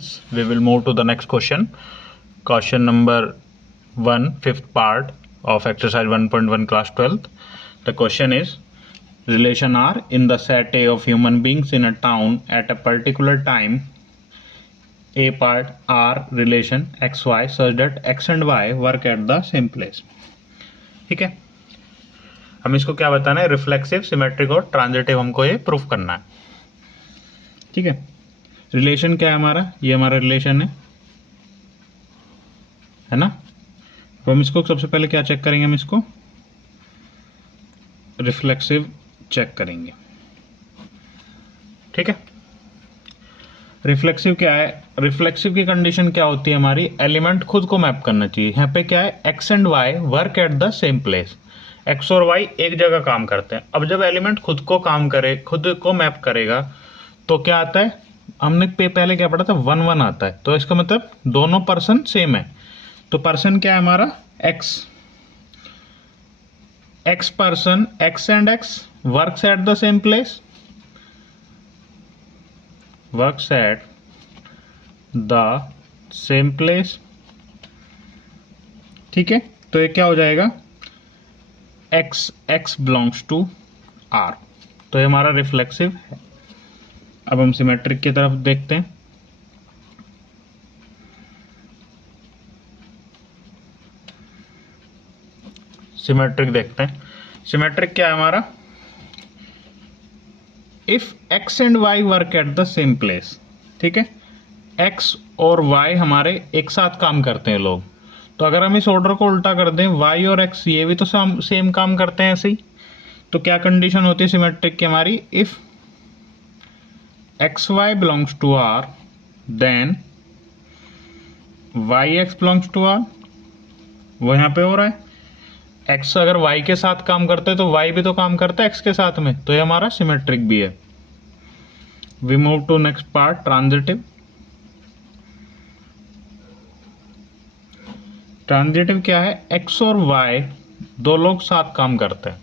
students, we will move to the next question. Question number 1, fifth part of exercise 1.1 class 12th. The question is, relation R in the set A of human beings in a town at a particular time. A part R relation XY such that X and Y work at the same place. ठीक है, हम इसको क्या बताना है, reflexive, symmetric और transitive हमको ये प्रूफ करना है. ठीक है, रिलेशन क्या है हमारा, ये हमारा रिलेशन है ना. तो हम इसको सबसे पहले क्या चेक करेंगे, हम इसको रिफ्लेक्सिव चेक करेंगे. ठीक है, रिफ्लेक्सिव क्या है, रिफ्लेक्सिव की कंडीशन क्या होती है हमारी, एलिमेंट खुद को मैप करना चाहिए. यहाँ पे क्या है, X and Y work at the same place. X और वाई एक जगह काम करते हैं. अब जब एलिमेंट खुद को काम करे, खुद को मैप करेगा, तो क्या आता है, हमने पहले क्या पढ़ा था, 1 1 आता है. तो इसका मतलब दोनों पर्सन सेम है. तो पर्सन क्या है हमारा, x. X person, x and x works at the same place, works at the same place. ठीक है, तो ये क्या हो जाएगा, x belongs to R. तो ये हमारा रिफ्लेक्सिव है. अब हम सिमेट्रिक की तरफ देखते हैं. सिमेट्रिक देखते हैं. सिमेट्रिक क्या है हमारा, if x and y work at the same place. ठीक है, x और y हमारे एक साथ काम करते हैं लोग. तो अगर हम इस ऑर्डर को उल्टा कर दें, y और x ये भी तो सेम काम करते हैं ऐसे ही. तो क्या कंडीशन होती है सिमेट्रिक की हमारी, if x Y belongs to R then Y x belongs to R. वो यहाँ पे हो रहा है, x अगर y के साथ काम करते हैं तो y भी तो काम करता है x के साथ में. तो ये हमारा सिमेट्रिक भी है. We move to next part, transitive. Transitive क्या है, x और y दो लोग साथ काम करते हैं.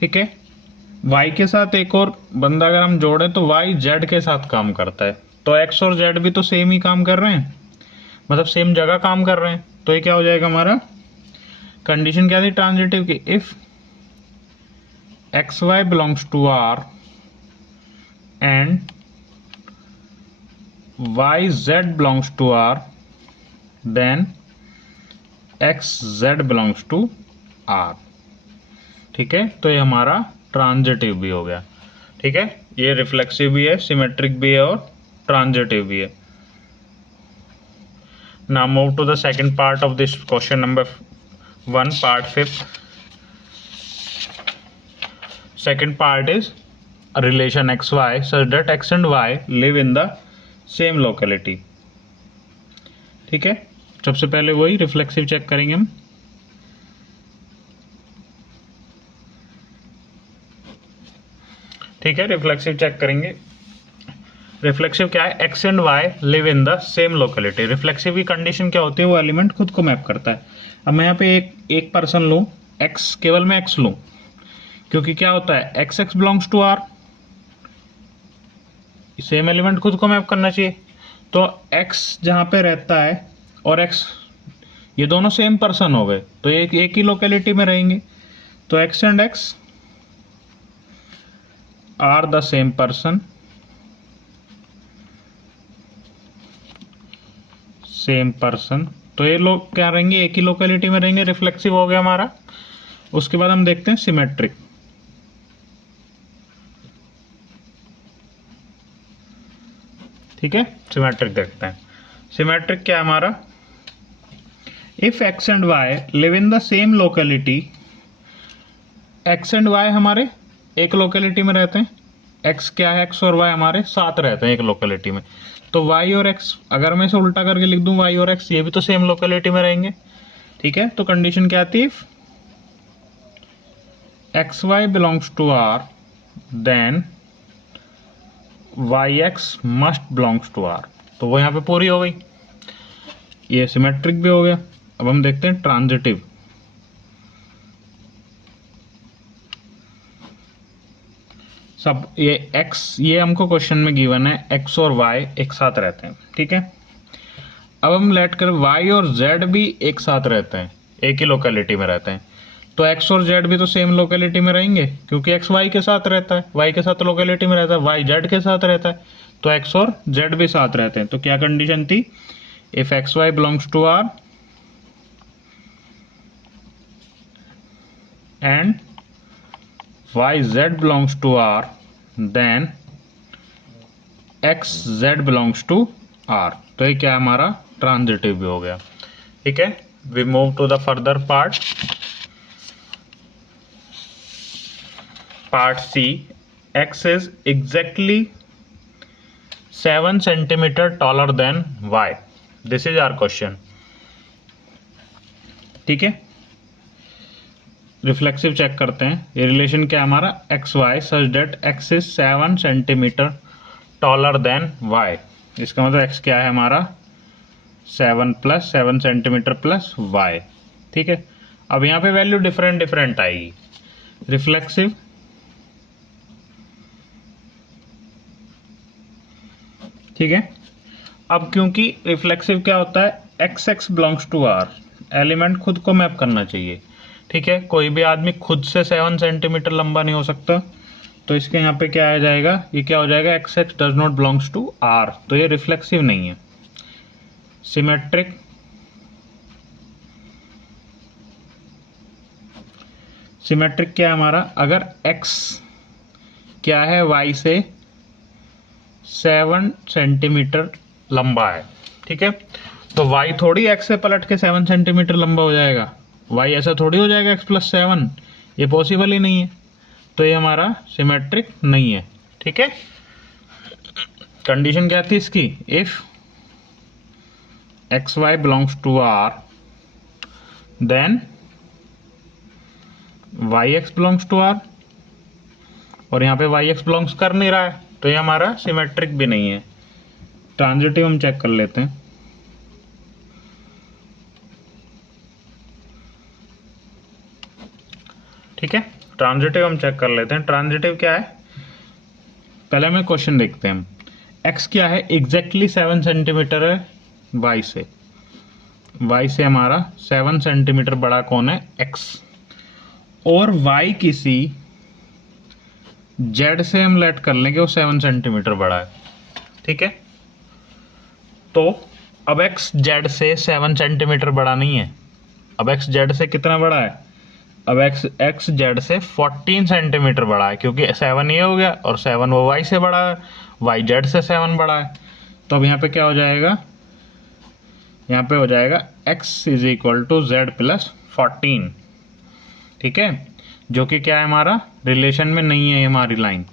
ठीक है, y के साथ एक और बंदा अगर हम जोड़े तो y z के साथ काम करता है. तो x और z भी तो सेम ही काम कर रहे हैं, मतलब सेम जगह काम कर रहे हैं. तो ये क्या हो जाएगा हमारा, कंडीशन क्या थी ट्रांजिटिव की, if x Y belongs to R and Y Z belongs to R then x Z belongs to R. ठीक है, तो ये हमारा ट्रांजिटिव भी हो गया. ठीक है, ये रिफ्लेक्सिव भी है, सिमेट्रिक भी है और ट्रांजिटिव भी है. Now move to the second part of this question number 1 part 5th. Second part is a relation xy such that x and y live in the same locality. ठीक है, सबसे पहले वही रिफ्लेक्सिव चेक करेंगे हम. ठीक है, रिफ्लेक्सिव चेक करेंगे. रिफ्लेक्सिव क्या है, X and Y live in the same locality. Reflexive की कंडीशन क्या होती है, वो एलिमेंट खुद को मैप करता है. अब मैं यहाँ पे एक पर्सन लूँ, x, केवल मैं x लूँ, क्योंकि क्या होता है, X X belongs to R, same element खुद को मैप करना चाहिए. तो x जहाँ पे रहता है और x, ये दोनों सेम पर्सन हो गए, तो एक ही लोकेलिटी में रहेंगे. तो x and x are the same person, same person. तो ये लोग क्या रहेंगे, एक ही लोकेलिटी में रहेंगे. रिफ्लेक्सिव हो गया हमारा. उसके बाद हम देखते हैं सिमेट्रिक. ठीक है, सिमेट्रिक देखते हैं. सिमेट्रिक क्या है हमारा, if X and Y live in the same locality. X and Y हमारे एक लोकेलिटी में रहते हैं. एक्स क्या है, एक्स और वाई हमारे साथ रहते हैं एक लोकेलिटी में. तो y और x, अगर मैं इसे उल्टा करके लिख दूं, y और x ये भी तो सेम लोकेलिटी में रहेंगे. ठीक है, तो कंडीशन क्या आती है, x Y belongs to R then Y X must belongs to R. तो वो यहाँ पे पूरी हो गई. ये सिमेट्रिक भी हो गया. अब हम देखते हैं ट्रांजिटिव. सब ये x, ये हमको क्वेश्चन में गिवन है x और y एक साथ रहते हैं, ठीक है। अब हम लेट कर y और z भी एक साथ रहते हैं, एक ही लोकेलिटी में रहते हैं, तो x और z भी तो सेम लोकेलिटी में रहेंगे क्योंकि x y के साथ रहता है, y के साथ लोकेलिटी में रहता है, y z के साथ रहता है, तो x और z भी साथ रहते हैं। तो क्या कंडीशन थी, if x Y belongs to R and Y Z belongs to R, then x Z belongs to R। तो ये क्या हमारा ट्रांजिटिव भी हो गया, ठीक है। We move to the further part, part C, x is exactly 7 centimeter taller than y. This is our question, ठीक है। रिफ्लेक्सिव चेक करते हैं, ये रिलेशन क्या है हमारा, X Y such that X is 7 centimetre taller than Y. इसका मतलब एक्स क्या है हमारा 7 प्लस 7 सेंटीमीटर प्लस वाई, ठीक है। अब यहाँ पे वैल्यू डिफरेंट डिफरेंट आएगी। रिफ्लेक्सिव ठीक है। अब क्योंकि रिफ्लेक्सिव क्या होता है, X X belongs to R, element खुद को मैप करना चाहिए, ठीक है। कोई भी आदमी खुद से 7 सेंटीमीटर लंबा नहीं हो सकता, तो इसके यहाँ पे क्या आ जाएगा, ये क्या हो जाएगा, x x does not belongs to R, तो ये रिफ्लेक्सिव नहीं है। सिमेट्रिक, सिमेट्रिक क्या है हमारा, अगर x क्या है y से 7 सेंटीमीटर लंबा है, ठीक है, तो y थोड़ी x से पलट के 7 सेंटीमीटर लंबा हो जाएगा, y ऐसा थोड़ी हो जाएगा x प्लस 7, ये पॉसिबल ही नहीं है, तो ये हमारा सिमेट्रिक नहीं है, ठीक है। कंडीशन क्या थी इसकी, if x Y belongs to R then Y x belongs to R, और यहाँ पे वाई एक्स बिलोंग्स कर नहीं रहा है, तो ये हमारा सिमेट्रिक भी नहीं है। ट्रांजिटिव हम चेक कर लेते हैं, ठीक है। ट्रांजिटिव हम चेक कर लेते हैं, ट्रांजिटिव क्या है, पहले हमें क्वेश्चन देखते हैं हम। x क्या है, एग्जैक्टली 7 सेंटीमीटर है y से, y से हमारा 7 सेंटीमीटर बड़ा कौन है, x, और y किसी z से हम लेट कर लेंगे वो 7 सेंटीमीटर बड़ा है, ठीक है। तो अब x z से 7 सेंटीमीटर बड़ा नहीं है, अब x z से कितना बड़ा है, अब x z से 14 सेंटीमीटर बड़ा है, क्योंकि 7 ये हो गया और 7 वो y से बड़ा है, y z से 7 बड़ा है। तो अब यहाँ पे क्या हो जाएगा, यहाँ पे हो जाएगा x is equal to z plus 14, ठीक है, जो कि क्या है हमारा रिलेशन में नहीं है हमारी लाइन,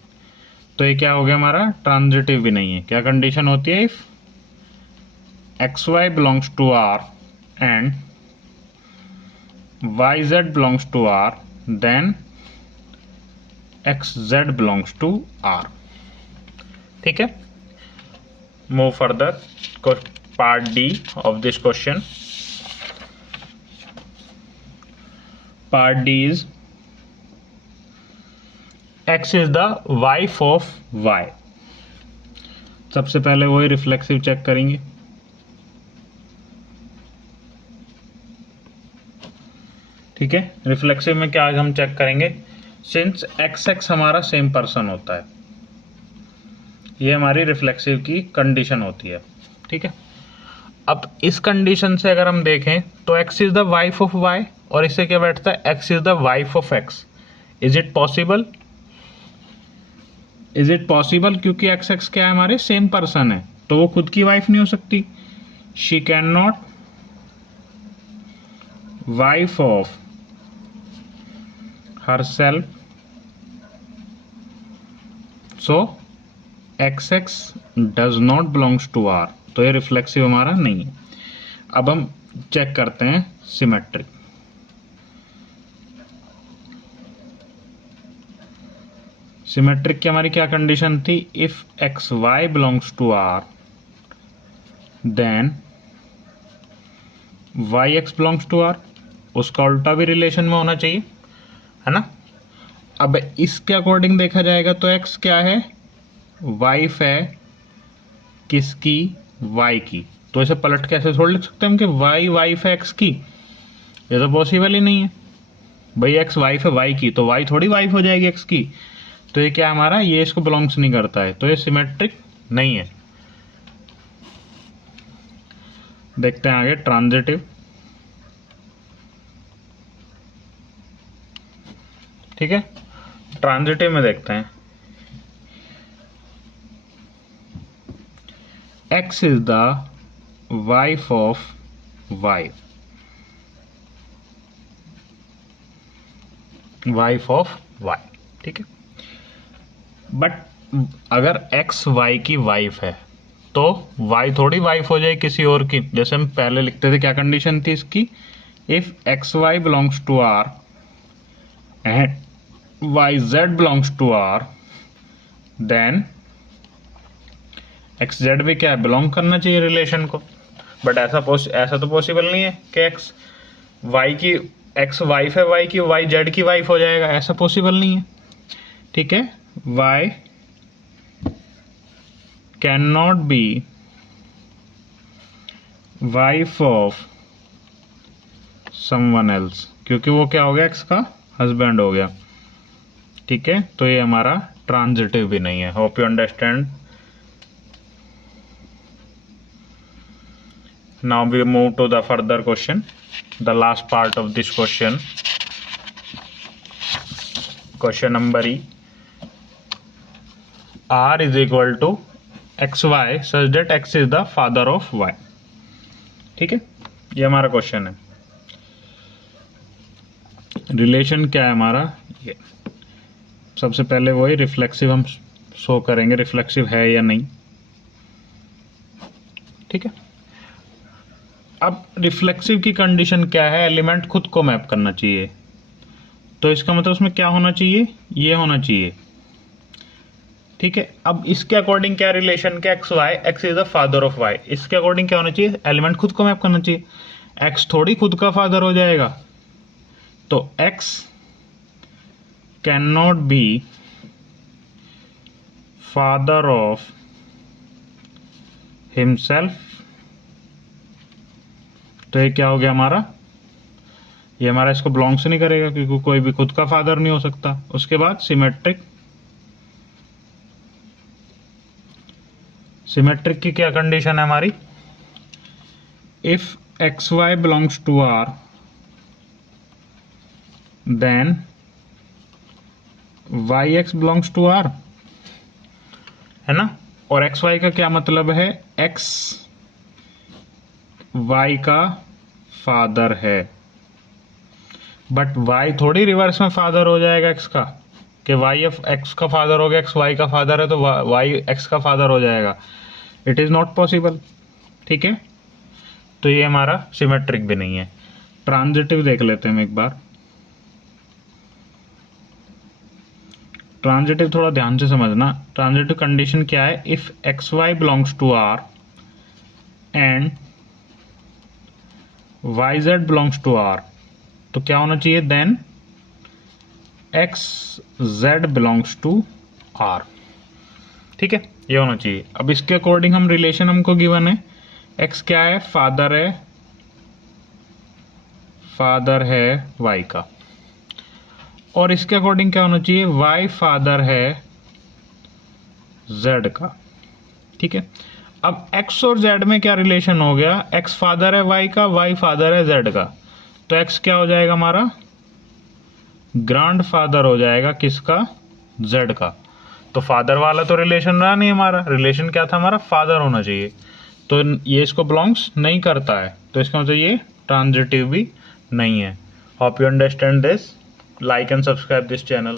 तो ये क्या हो गया हमारा ट्रांजिटिव भी नहीं है। क्या कंडीशन होती है, if x Y belongs to R and Y Z belongs to R, then x Z belongs to R, ठीक है। Move further, part D of this question. Part D is x is the wife of y। सबसे पहले वही reflexive check करेंगे, ठीक है। Reflexive में क्या हम चेक करेंगे, सिंस एक्स एक्स हमारा सेम पर्सन होता है, ये हमारी रिफ्लेक्सिव की कंडीशन होती है, ठीक है। अब इस कंडीशन से अगर हम देखें तो x is the wife of y, और इससे क्या बैठता है, x is the wife of x। Is it possible, is it possible, क्योंकि एक्स एक्स क्या है हमारे सेम पर्सन है, तो वो खुद की वाइफ नहीं हो सकती, she can not wife of herself, so xx does not belongs to R, तो ये रिफ्लेक्सिव हमारा नहीं है। अब हम चेक करते हैं सिमेट्रिक। सिमेट्रिक की हमारी क्या कंडीशन थी, if x Y belongs to R then Y x belongs to R, उसका उल्टा भी रिलेशन में होना चाहिए, है ना। अब इसके अकॉर्डिंग देखा जाएगा तो x क्या है, वाइफ है किसकी, y की। तो इसे पलट के ऐसे थोड़ा लिख सकते हैं हम कि y वाइफ है x की, ये तो पॉसिबल ही नहीं है भाई। x वाइफ है y की तो y थोड़ी वाइफ हो जाएगी x की। तो ये क्या हमारा, ये इसको बिलोंग्स नहीं करता है, तो ये सिमेट्रिक नहीं है। देखते हैं आगे ट्रांजिटिव। ठीक है, ट्रांजिटिव में देखते हैं x is the wife of y, wife of y। ठीक है, बट अगर x y की वाइफ है तो y थोड़ी वाइफ हो जाए किसी और की। जैसे हम पहले लिखते थे, क्या कंडीशन थी इसकी, if x Y belongs to R and Y Z belongs to R, then x z भी क्या है, बिलोंग करना चाहिए रिलेशन को। बट ऐसा तो पॉसिबल नहीं है कि एक्स वाइफ है वाई की, वाई जेड की वाइफ हो जाएगा, ऐसा पॉसिबल नहीं है। ठीक है, y can not be wife of someone else, क्योंकि वो क्या हो गया, एक्स का हस्बैंड हो गया। ठीक है, तो ये हमारा ट्रांजिटिव भी नहीं है। Hope you understand. Now we move to the further question, the last part of this question, question number E. R is equal to XY such that X is the father of Y। ठीक है, ये हमारा question है। Relation क्या है हमारा, ये सबसे पहले वही रिफ्लेक्सिव हम शो करेंगे, रिफ्लेक्सिव है या नहीं। ठीक है, अब रिफ्लेक्सिव की कंडीशन क्या है, एलिमेंट खुद को मैप करना चाहिए। तो इसका मतलब उसमें क्या होना चाहिए, ये होना चाहिए। ठीक है, अब इसके अकॉर्डिंग क्या रिलेशन के x y, x is the father of y, इसके अकॉर्डिंग क्या होना चाहिए, एलिमेंट खुद को मैप करना चाहिए। एक्स थोड़ी खुद का फादर हो जाएगा, तो x can not B father of himself. तो ये क्या हो गया हमारा, ये हमारा इसको बिलोंग्स नहीं करेगा क्योंकि कोई भी खुद का फादर नहीं हो सकता। उसके बाद सिमेट्रिक की क्या कंडीशन है हमारी, if x Y belongs to R then Y x belongs to R, है ना। और एक्स वाई का क्या मतलब है, एक्स वाई का फादर है, बट वाई थोड़ी रिवर्स में फादर हो जाएगा एक्स का, कि वाई एक्स का फादर हो गया, एक्स वाई का फादर है तो वाई एक्स का फादर हो जाएगा। It is not possible. ठीक है, तो ये हमारा सिमेट्रिक भी नहीं है। ट्रांजिटिव देख लेते हैं हम एक बार। ट्रांजिटिव थोड़ा ध्यान से समझना। ट्रांजिटिव कंडीशन क्या है, if x Y belongs to R and Y Z belongs to R, तो क्या होना चाहिए, then x Z belongs to R. ठीक है, ये होना चाहिए। अब इसके अकॉर्डिंग हम रिलेशन हमको गिवन है, एक्स क्या है, फादर है वाई का, और इसके अकॉर्डिंग क्या होना चाहिए, वाई फादर है जेड का। ठीक है, अब एक्स और जेड में क्या रिलेशन हो गया, एक्स फादर है वाई का, वाई फादर है जेड का, तो एक्स क्या हो जाएगा हमारा, ग्रैंड फादर हो जाएगा किसका, जेड का। तो फादर वाला तो रिलेशन रहा नहीं हमारा, रिलेशन क्या था हमारा, फादर होना चाहिए, तो ये इसको बिलोंग्स नहीं करता है, तो इसका मतलब ये ट्रांजिटिव भी नहीं है। Hope you understand this. Like and subscribe this channel.